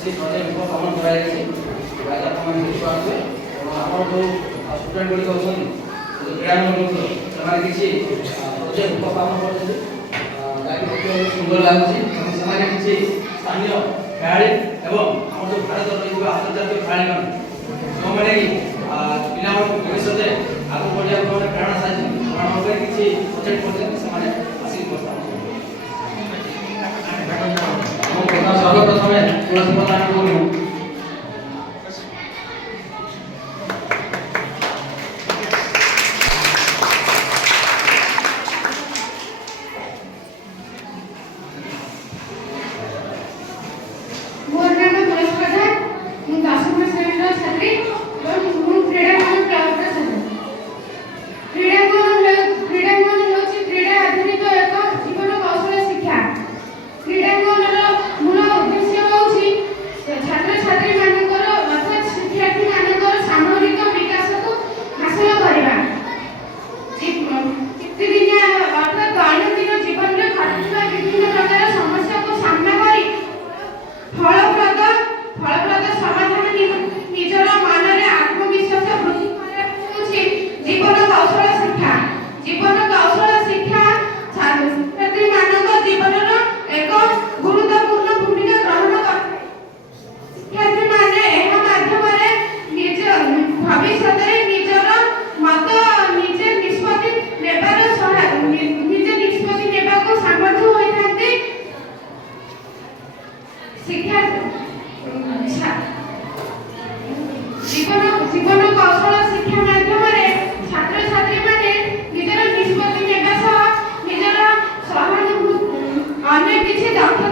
କିଛି ପ୍ରୋଜେକ୍ଟ ଉପସ୍ଥାପନ କରାଯାଇଛି। ବାକି ଆପଣମାନେ ଦେଖିପାରୁଥିବେ ଏବଂ ଆମର ଯେଉଁ ଷ୍ଟୁଡେଣ୍ଟ ଗୁଡ଼ିକ ଅଛନ୍ତି କ୍ରୀଡ଼ାମଣ୍ଡଳ ସେମାନେ କିଛି ପ୍ରୋଜେକ୍ଟ ଉପସ୍ଥାପନ କରୁଛନ୍ତି, ଯାହାକି ଦେଖିବାକୁ ସୁନ୍ଦର ଲାଗୁଛି ଏବଂ ସେମାନେ କିଛି ସ୍ଥାନୀୟ ଖେଳାଳି ଏବଂ ଆମର ଯେଉଁ ଭାରତରେ ରହିଥିବା ଆନ୍ତର୍ଜାତିକ ଖେଳାଳିମାନେ ଯେଉଁମାନେ କି ପିଲାମାନଙ୍କୁ ଭବିଷ୍ୟତରେ ଆଗକୁ ବଢ଼ିବାକୁ ଗୋଟେ ପ୍ରେରଣା ସାଜିଛନ୍ତି ସେମାନଙ୍କ ଉପରେ କିଛି ପ୍ରୋଜେକ୍ଟ କରୁଛନ୍ତି, ସେମାନେ ଆସିକି ଉପସ୍ଥାପନ କରୁଛନ୍ତି। ସର୍ବପ୍ରଥମେ ତୁଳସୀ ପ୍ରଦାନ କରୁ। ଜୀବନ କୌଶଳ ଶିକ୍ଷା ମାଧ୍ୟମରେ ଛାତ୍ରଛାତ୍ରୀମାନେ ନିଜର ନିଷ୍ପତ୍ତି ନେବା ସହ ନିଜର ସହାନୁଭୂତି ଅନେକ କିଛି ଦକ୍ଷତା